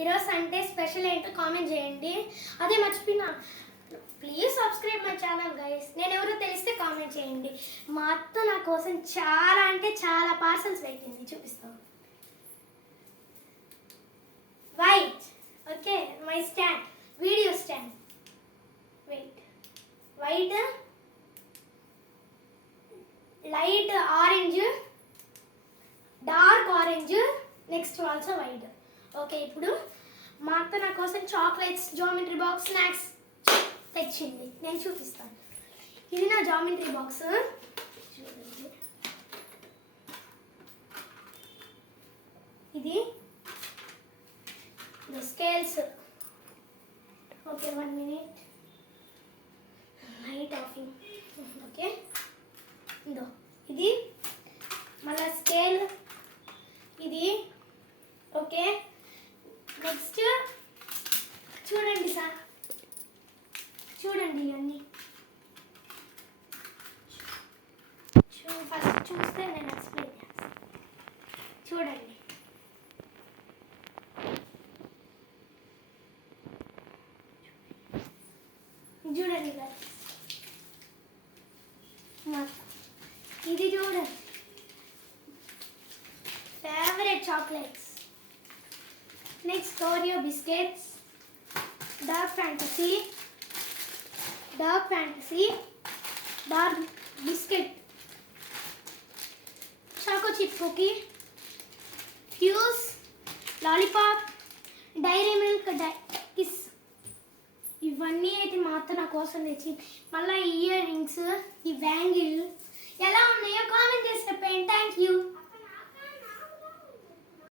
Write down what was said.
ఈరోజు Sunday special ఏంటో కామెంట్ చేయండి. అదే మర్చిపోయినా, please subscribe my channel guys. నేను ఎవరో తెలిస్తే కామెంట్ చేయండి. మా అత్త నా కోసం చాలా అంటే చాలా పార్సల్స్ పెట్టింది, చూపిస్తాను. White, okay, my stand, video stand. Wait, white, light orange, dark orange, next also white. Okay, ఇప్పుడు మా అత్త నా కోసం చాక్లెట్స్, జామెట్రీ బాక్స్, స్నాక్స్ తెచ్చింది. నేను చూపిస్తాను. ఇది నా జామెట్రీ బాక్స్, చూడండి. ఇది scales. Okay, 1 minute. Light offing. Okay, ఇదో ఇది మళ్ళా స్కేల్. ఇది ఓకే. నెక్స్ట్ చూడండి సార్, చూడండి ఇవన్నీ. ఫస్ట్ చూస్తే నేను ఎక్స్ప్లెయిన్ చేస్తాను. చూడండి, చూడండి గారు, ఇది చూడండి, favourite chocolates. Next Oreo biscuits, Dark Fantasy, dark biscuit, choco chip cookie, Fuse, lollipop, Dairy Milk, kiss. ఇవన్నీ అయితే మా అత్త నా కోసం తెచ్చింది. మళ్ళీ ఇయర్ రింగ్స్, ఈ బ్యాంగిల్ ఎలా ఉన్నాయో కామెంట్ చేసి చెప్పండి. Thank you.